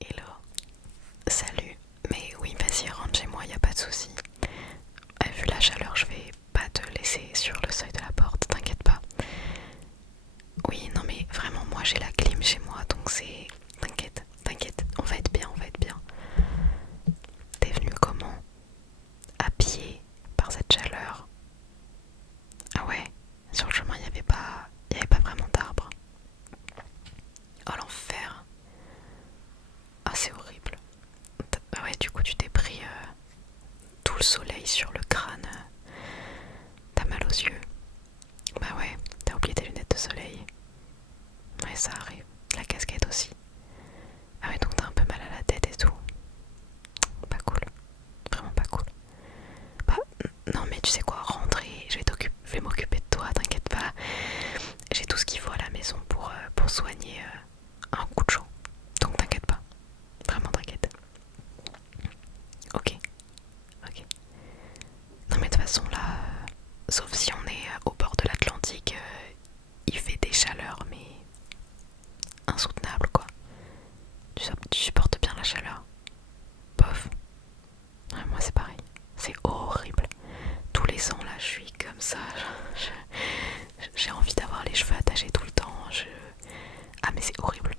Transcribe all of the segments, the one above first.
Hello, salut. Mais oui, vas-y, rentre chez moi, y a pas de souci. Vu la chaleur, je vais pas te laisser sur le seuil de la porte, t'inquiète pas. Oui, non mais vraiment, moi j'ai la clim chez moi, donc c'est... T'inquiète, t'inquiète, on va être bien, on va être bien. T'es venu comment? À pied, par cette chaleur? Ah ouais, sur le chemin, y avait pas vraiment d'arbres. Oh l'enfer. Ah c'est horrible. Ah ouais, du coup tu t'es pris tout le soleil sur le crâne. T'as mal aux yeux. Bah ouais, t'as oublié tes lunettes de soleil. Ouais, ça arrive. La casquette aussi. Ah ouais, donc t'as un peu mal à la tête et tout. Pas cool. Vraiment pas cool. Bah, non mais tu sais quoi, rentrer, je vais m'occuper de toi, t'inquiète pas. J'ai tout ce qu'il faut à la maison pour soigner un coup de chaud. Donc t'inquiète pas. Vraiment t'inquiète. Ok, ok. Non mais de toute façon là, sauf si on est au bord de l'Atlantique, il fait des chaleurs mais insoutenables quoi. Tu supportes bien la chaleur? Bof. Ouais, moi c'est pareil. C'est horrible. Tous les ans là, je suis comme ça. J'ai envie d'avoir les cheveux attachés tout le temps. Ah mais c'est horrible.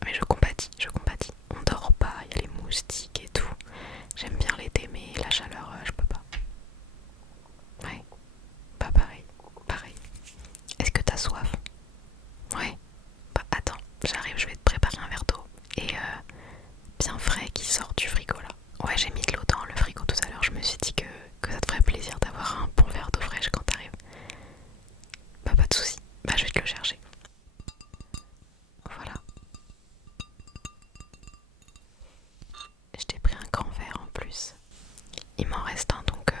Ah, mais je compatis, je compatis. On dort pas, il y a les moustiques et tout. J'aime bien l'été mais la chaleur, je peux pas. Ouais, pas pareil. Pareil. Est-ce que t'as soif? Ouais. Bah attends, j'arrive, je vais te préparer un verre d'eau. Et bien frais qui sort du frigo là. Ouais, j'ai mis de l'eau dans le frigo tout à l'heure. Je me suis dit que ça te ferait plaisir d'avoir un bon verre d'eau fraîche quand t'arrives. Bah pas de soucis. Bah je vais te le chercher. Voilà. Je t'ai pris un grand verre en plus. Il m'en reste un donc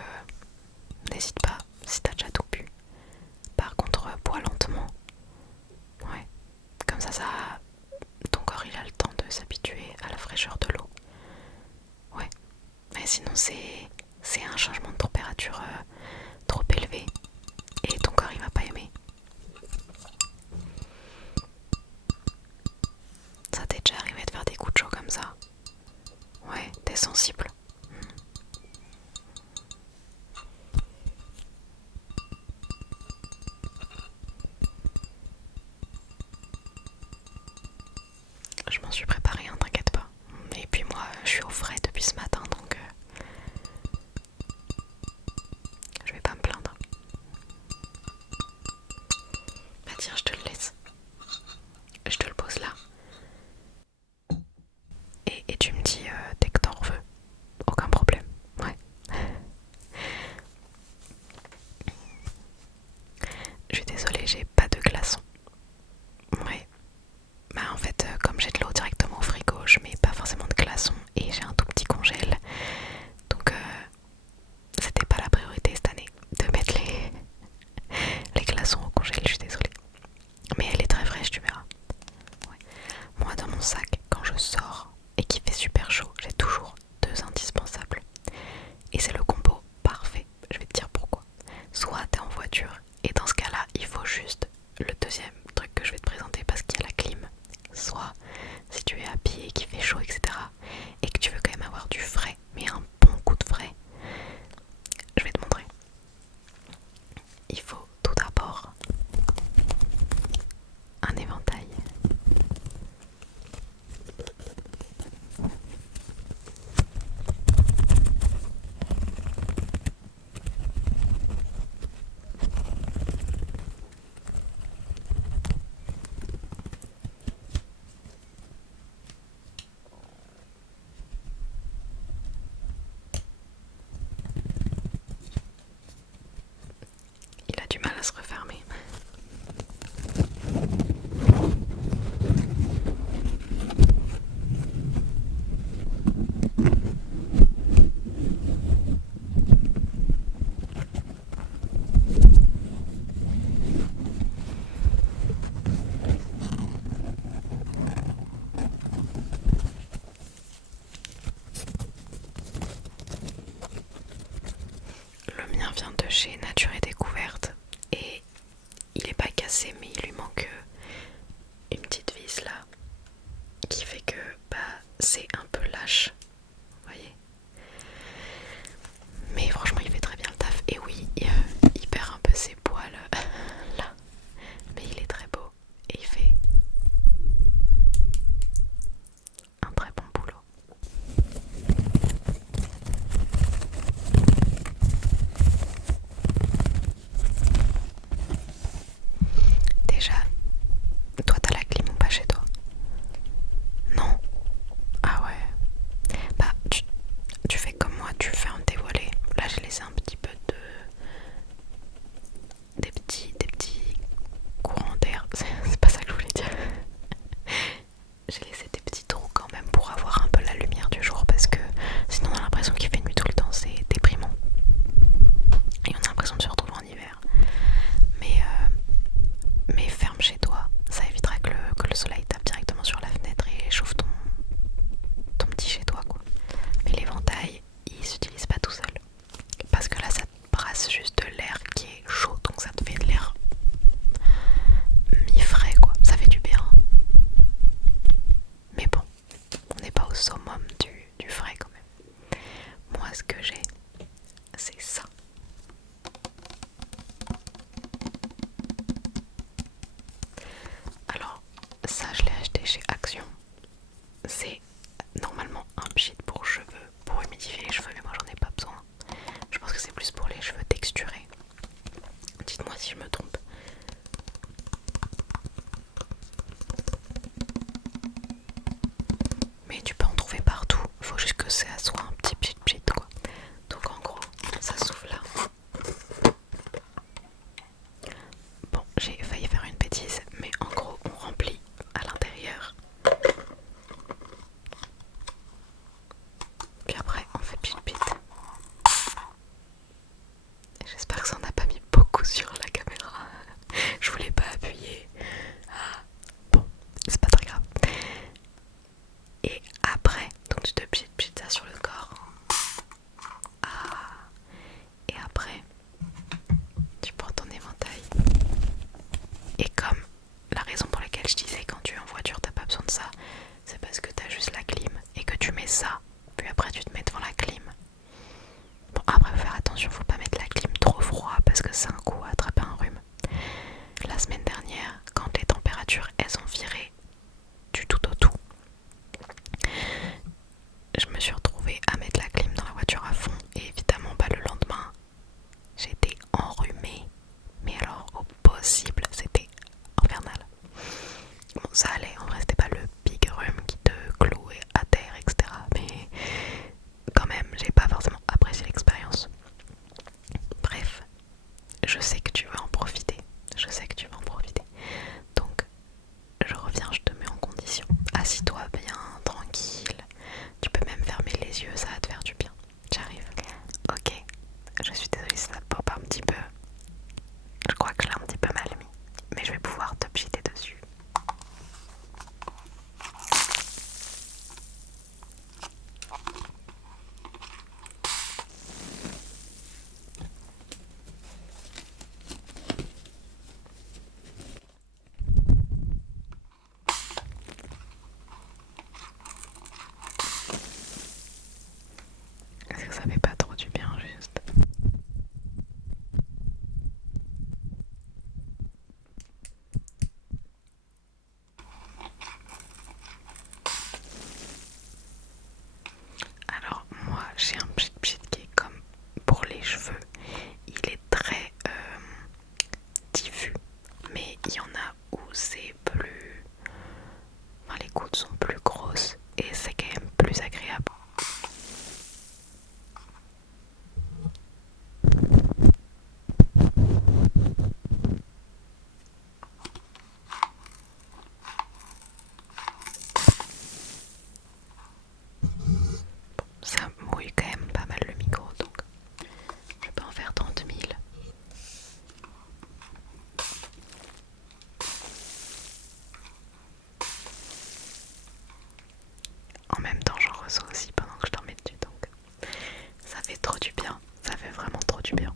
n'hésite pas si t'as déjà tout bu. Par contre, bois lentement. Ouais. Comme ça, ton corps il a le temps de s'habituer à la fraîcheur de l'eau. Ouais. Mais sinon c'est un changement de température trop élevé et ton corps il va pas aimer. Ça t'est déjà arrivé de faire des coups de chaud comme ça? Ouais, t'es sensible. Je m'en suis préparé, hein, t'inquiète pas. Et puis moi, je suis au frais depuis ce matin, donc je vais pas me plaindre. Bah tiens, je te le laisse. Je te le pose là. Et tu me dis dès que t'en veux. Aucun problème. Ouais. Je suis désolée, j'ai pas de glaçons. Ouais. Bah en fait, comme j'ai de l'eau directement au frigo, je mets pas forcément de glaçons et j'ai un tout petit congèle. Donc c'était pas la priorité cette année de mettre les glaçons au congèle, je suis désolée. Mais elle est très fraîche, tu verras. Ouais. Moi dans mon sac, quand je sors et qu'il fait super chaud, j'ai toujours deux indispensables. Et c'est le combo parfait. Je vais te dire pourquoi. Soit t'es en voiture et dans ce cas-là, il faut juste le deuxième truc que je vais te présenter parce qu'il y a la clim. Soit si tu es à pied, qu'il fait chaud, etc. et que tu veux quand même avoir du frais, mais un bon coup de frais, je vais te montrer. Il faut tout d'abord un éventail. Il a du mal à se refermer. Le mien vient de chez Nature et Découverte et il est pas cassé mais il lui manque une petite vis là qui fait que bah c'est un peu lâche, vous voyez. Mais franchement il fait très bien le taf. Et oui, il perd un peu ses poils là, mais il est très beau et il fait un très bon boulot. Déjà, toi t'as la clim ou pas chez toi? Non? Ah ouais. Bah tu fais comme moi, tu fais un dévoilé. Là j'ai laissé un petit peu de des petits courants d'air. C'est pas ça que je voulais dire. J'ai laissé des petits trous quand même pour avoir un peu la lumière du jour, parce que sinon on a l'impression qu'il fait nuit tout le temps, c'est déprimant. Et on a l'impression de se retrouver en hiver. Mais ferme chez toi, ça évitera que le soleil tape directement sur la fenêtre et chauffe ton petit chez toi quoi. Mais l'éventail, il s'utilise pas tout seul. Parce que là ça te brasse juste de l'air qui est chaud, donc ça te fait de l'air mi-frais quoi, ça fait du bien. Mais bon, on n'est pas au summum du frais quand même. Moi ce que j'ai, c'est ça. Alors ça je l'ai acheté chez Action. C'est normalement un pchit pour cheveux, pour humidifier les cheveux, mais moi j'en ai pas besoin. Je pense que c'est plus pour les cheveux texturés. Dites-moi si je me trompe. Mais tu peux en trouver partout, faut juste que ça soit un petit pchit quoi. Donc en gros, ça s'ouvre là. Bon, j'ai failli faire une bêtise, mais en gros on remplit à l'intérieur. Puis après on fait pchit. J'espère que ça en a pas mis beaucoup sur la caméra. Je voulais pas appuyer. Bon, c'est pas très grave. Et après, donc tu te pchit ça sur le corps. Ah. Et après, tu prends ton éventail. Et comme la raison pour laquelle je disais quand tu es en voiture t'as pas besoin de ça, c'est parce que t'as juste la clim et que tu mets ça, puis après tu te mets devant la clim. Bon, après faut faire attention, faut pas mettre la clim trop froid parce que c'est un coup à attraper un rhume. La semaine dernière, quand les températures elles ont viré du tout au tout, je me suis retrouvée à mettre la clim dans la voiture à fond et évidemment le lendemain j'étais enrhumée, mais alors au possible, c'était infernal. Bon ça allait, en vrai c'était pas le big rhume qui te clouait à terre etc, mais quand même j'ai pas forcément apprécié l'expérience. Bref, je sais que tu vas en profiter, donc je reviens, je te mets en condition. Assis-toi bien, tranquille. Tu peux même fermer les yeux, ça va te faire du bien. J'arrive. Ok, je suis désolée si ça pop un petit peu. Je crois que je l'ai un petit peu mal mis. Mais je vais pouvoir te pchiter dessus. Est-ce que ça fait pas trop du bien juste? Alors moi j'ai un pchit qui est comme pour les cheveux. Il est très diffus, mais il y en a où c'est plus... Enfin, les gouttes sont plus grosses et c'est quand même plus agréable. Ça mouille quand même pas mal le micro, donc je peux en faire 30 000. En même temps j'en reçois aussi pendant que je t'en mets dessus, donc ça fait trop du bien, ça fait vraiment trop du bien.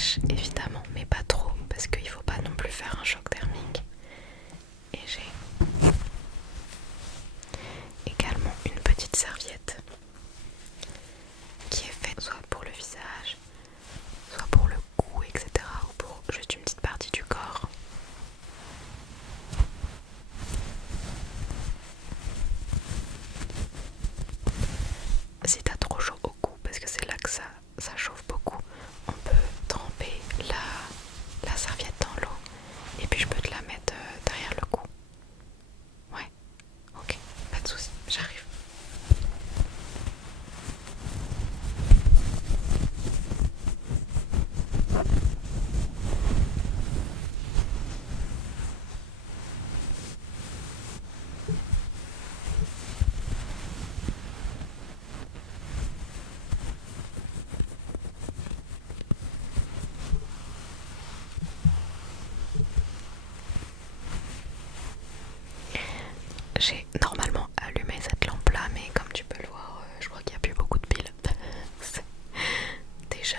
sèche évidemment, mais pas trop parce qu'il faut pas non plus faire un choc thermique. Et j'ai également une petite serviette qui est faite soit pour le visage, soit pour le cou, etc. ou pour juste une petite partie du corps. Si t'as trop chaud au cou, parce que c'est là que ça chauffe beaucoup, on peut tremper la serviette dans l'eau et puis je peux te la mettre derrière le cou. Ouais, ok, pas de soucis, j'arrive. J'ai normalement allumé cette lampe là, mais comme tu peux le voir, je crois qu'il n'y a plus beaucoup de piles. C'est déjà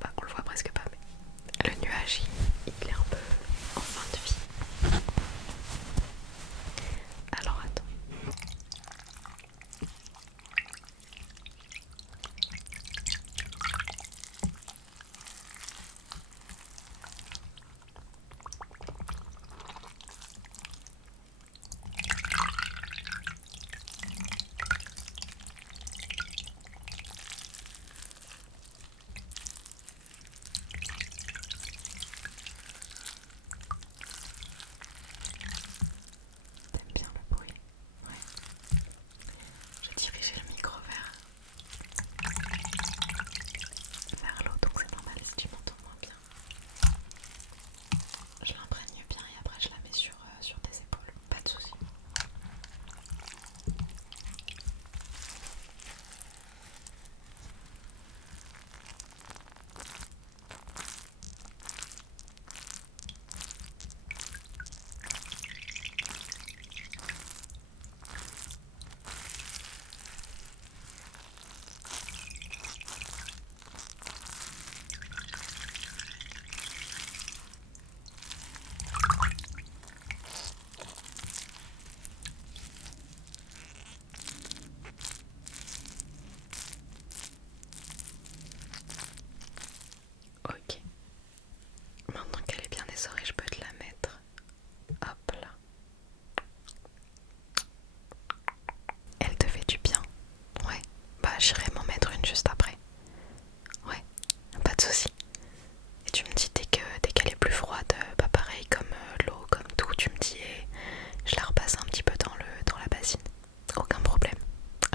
bah, on le voit presque pas, mais le nuage il est un peu en fin de vie. Alors attends. T'aimes bien le bruit? Ouais. J'ai dirigé le micro vers l'eau, donc c'est normal si tu m'entends moins bien. Je l'imprègne bien et après je la mets sur tes épaules, pas de soucis. Ok, maintenant qu'elle est bien essorée, je peux te la mettre. Hop là. Elle te fait du bien? Ouais. Bah j'irai m'en mettre une juste après. Ouais, pas de soucis. Et tu me dis dès qu'elle est plus froide, bah pareil comme l'eau, comme tout, tu me dis et je la repasse un petit peu dans la bassine. Aucun problème.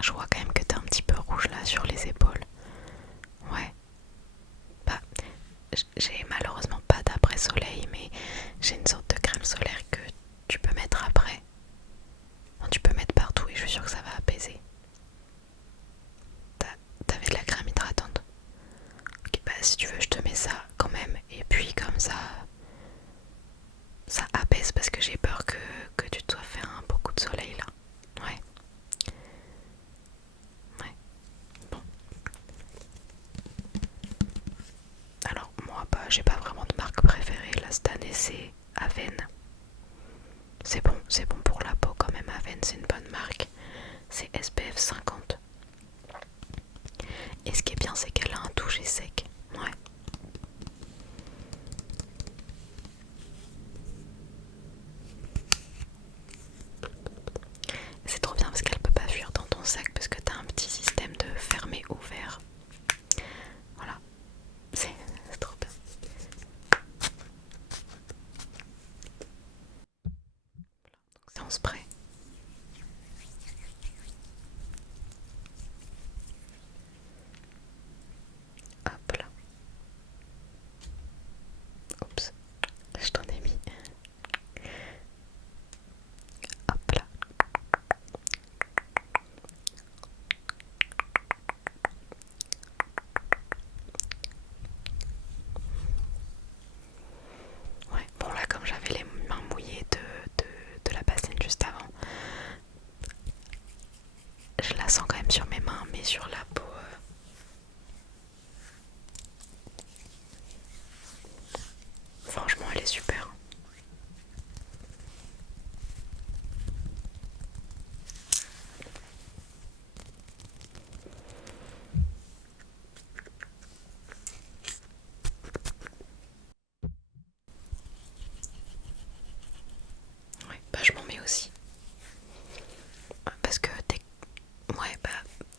Je vois quand même que t'es un petit peu rouge là sur les épaules. Ouais. Bah, j'ai malheureusement pas d'après soleil, mais j'ai une sorte de crème solaire que tu peux mettre après. Enfin, tu peux mettre partout et je suis sûre que ça va apaiser. T'avais de la crème hydratante? Ok, bah si tu veux, je te mets ça quand même. Et puis comme ça apaise parce que j'ai peur que tu dois faire beaucoup de soleil là. Ouais. Ouais. Bon. Alors moi, bah, j'ai pas vraiment de marque préférée. Là cette année c'est Aven. C'est bon pour la peau quand même. Aven c'est une bonne marque. C'est SPF 50. Et ce qui est bien c'est qu'elle a un toucher sec. Ouais. C'est trop bien parce qu'elle peut pas fuir dans ton sac parce que t'as un petit système de fermé ouvert. Voilà. C'est trop bien. Donc c'est en spray. Hop là. Oups. Je t'en ai mis. Hop là. Ouais, bon là comme j'avais les mains mouillées de la bassine juste avant, je la sens quand même sur mes mains, mais sur la peau,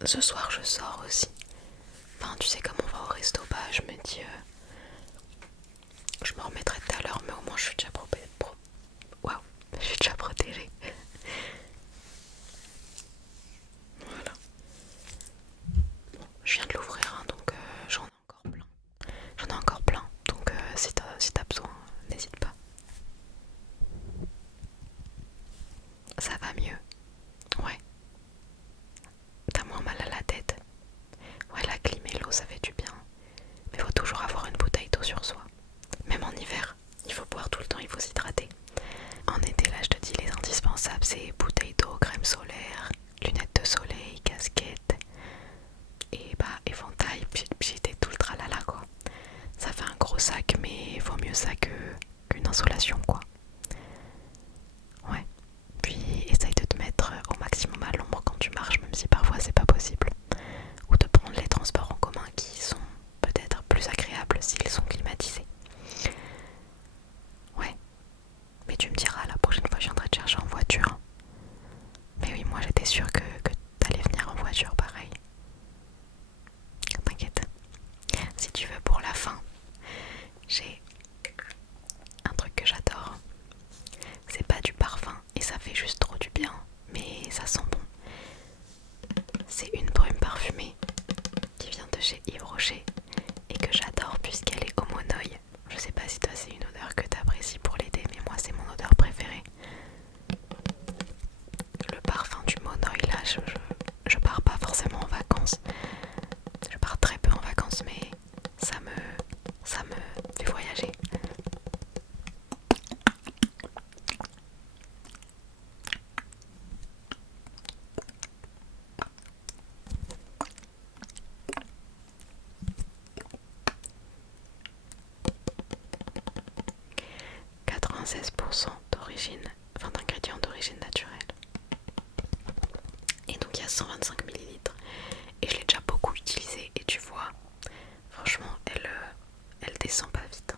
Ce soir je sors aussi. Enfin tu sais comme on va au resto, bah je me dis je me remettrai tout à l'heure, mais au moins je suis déjà Waouh, je suis déjà protégée. Voilà. Je viens de l'ouvrir hein, donc j'en ai encore plein. J'en ai encore plein, donc si t'as besoin, n'hésite pas. Ça va mieux. Ouais. T'as moins mal à la tête. Ouais, la clim et l'eau, ça fait du bien. Mais faut toujours avoir une bouteille d'eau sur soi. Même en hiver, il faut boire tout le temps, il faut s'hydrater. En été, là, je te dis, les indispensables, c'est bouteille d'eau, crème solaire, lunettes de soleil, casquette, et bah, éventail, puis t'es tout le tralala, quoi. Ça fait un gros sac, mais vaut mieux ça qu'une insolation, quoi. Ouais. Puis essaye de te mettre au maximum à l'ombre quand tu marches, même si parfois c'est pas possible. Ou de prendre les transports en commun qui sont peut-être plus agréables s'ils sont climatisés. Ouais, mais tu me diras la prochaine fois je viendrai te chercher en voiture. Mais oui, moi j'étais sûre que t'allais venir en voiture pareil. T'inquiète. Si tu veux pour la fin, j'ai un truc que j'adore. C'est pas du parfum et ça fait juste trop du bien, mais ça sent bon. C'est une brume parfumée qui vient de chez Yves Rocher et que j'adore puisqu'elle est au monoï. Je sais pas si toi c'est une odeur que t'apprécies pour l'été, mais moi c'est mon odeur préférée. Le parfum du monoï là, je pars pas forcément en vacances. Je pars très peu en vacances, mais ça me fait voyager. « 96% d'origine, enfin d'ingrédients d'origine naturelle. Et donc il y a 125 millilitres. Et je l'ai déjà beaucoup utilisé et tu vois, franchement, elle descend pas vite.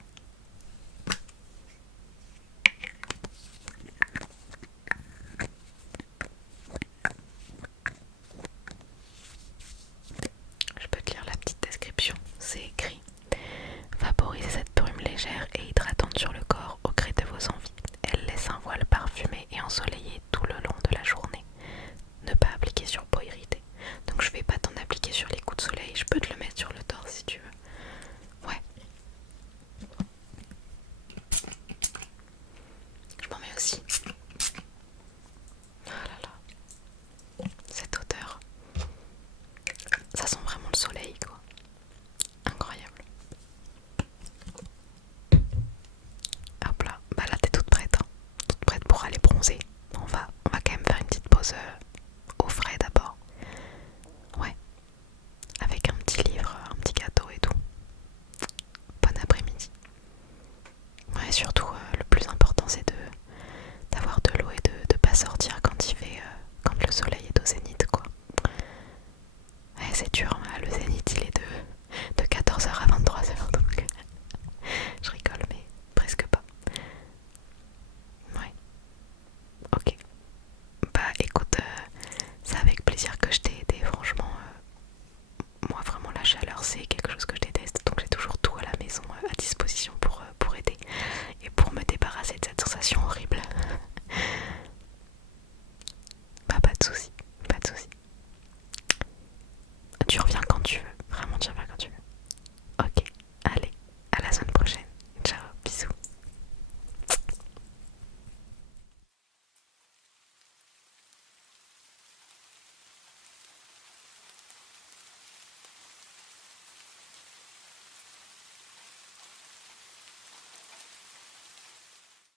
Je peux te lire la petite description, c'est écrit. Vaporisez cette brume légère et hydratante sur le corps au gré de vos envies. Elle laisse un voile parfumé et ensoleillé tout le long de la journée. Ne pas appliquer sur peau irritée. Donc je vais pas t'en appliquer sur les coups de soleil, je peux te le mettre sur le torse si tu veux. Ouais. Je m'en mets aussi. Oh là là. Cette odeur. Ça sent vraiment le soleil quoi. Incroyable. Hop là. Bah là t'es toute prête. Hein. Toute prête pour aller bronzer. On va quand même faire une petite pause au frais d'abord. Ouais. Avec un petit livre, un petit gâteau et tout. Bon après-midi. Ouais, surtout le plus important c'est d'avoir de l'eau et de pas sortir quand quand le soleil est au zénith quoi. Ouais, c'est dur, hein, le zénith il est de 14h à 23h donc je rigole mais presque pas. Ouais, ok. Bah écoute, c'est avec plaisir que je t'ai aidé, franchement. Moi vraiment la chaleur c'est quelque chose que je déteste, donc j'ai toujours tout à la maison à disposition pour aider et pour me débarrasser de cette sensation horrible. Bah pas de soucis, pas de soucis. Tu reviens